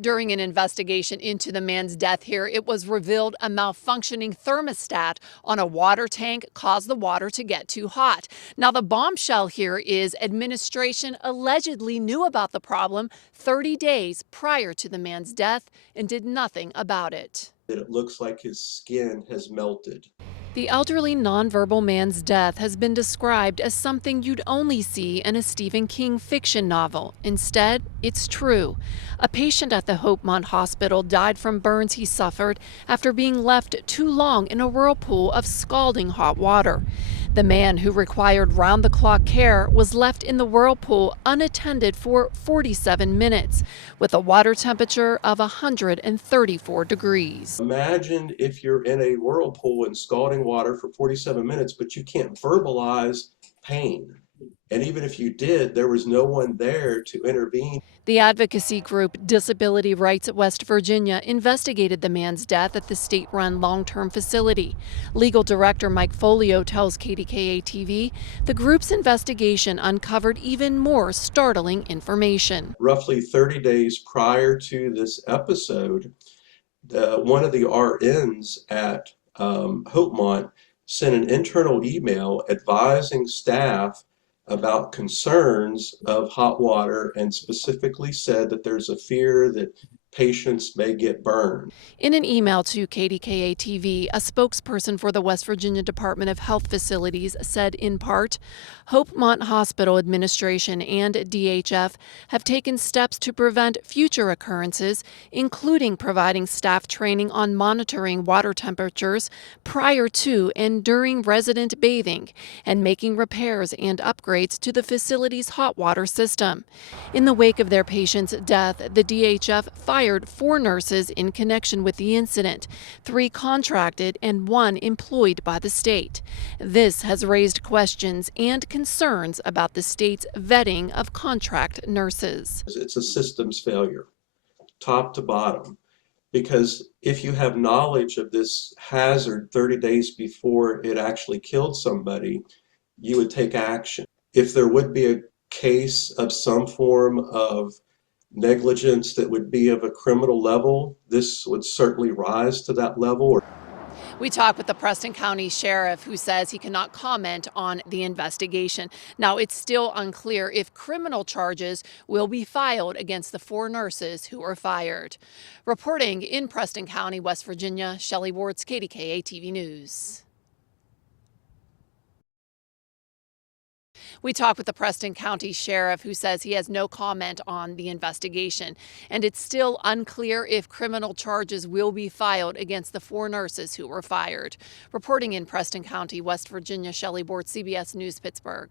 During an investigation into the man's death here, it was revealed a malfunctioning thermostat on a water tank caused the water to get too hot. Now, the bombshell here is administration allegedly knew about the problem 30 days prior to the man's death and did nothing about it. That it looks like his skin has melted. The elderly nonverbal man's death has been described as something you'd only see in a Stephen King fiction novel. Instead, it's true. A patient at the Hopemont Hospital died from burns he suffered after being left too long in a whirlpool of scalding hot water. The man, who required round-the-clock care, was left in the whirlpool unattended for 47 minutes with a water temperature of 134 degrees. Imagine if you're in a whirlpool in scalding water for 47 minutes, but you can't verbalize pain. And even if you did, there was no one there to intervene. The advocacy group Disability Rights at West Virginia investigated the man's death at the state-run long-term facility. Legal director Mike Folio tells KDKA-TV the group's investigation uncovered even more startling information. Roughly 30 days prior to this episode, one of the RNs at Hopemont sent an internal email advising staff about concerns of hot water and specifically said that there's a fear that patients may get burned. In an email to KDKA-TV, a spokesperson for the West Virginia Department of Health Facilities said in part, Hopemont Hospital Administration and DHF have taken steps to prevent future occurrences, including providing staff training on monitoring water temperatures prior to and during resident bathing and making repairs and upgrades to the facility's hot water system. In the wake of their patient's death, the DHF fired 4 nurses in connection with the incident, 3 contracted and 1 employed by the state. This has raised questions and concerns about the state's vetting of contract nurses. It's a systems failure, top to bottom, because if you have knowledge of this hazard 30 days before it actually killed somebody, you would take action. If there would be a case of some form of negligence that would be of a criminal level, this would certainly rise to that level. We talked with the Preston County Sheriff, who says he cannot comment on the investigation. Now, it's still unclear if criminal charges will be filed against the 4 nurses who were fired. Reporting in Preston County, West Virginia, Shelley, Bortz, KDKA-TV News. We talked with the Preston County Sheriff, who says he has no comment on the investigation, and it's still unclear if criminal charges will be filed against the 4 nurses who were fired. Reporting in Preston County, West Virginia, Shelley Bortz, CBS News, Pittsburgh.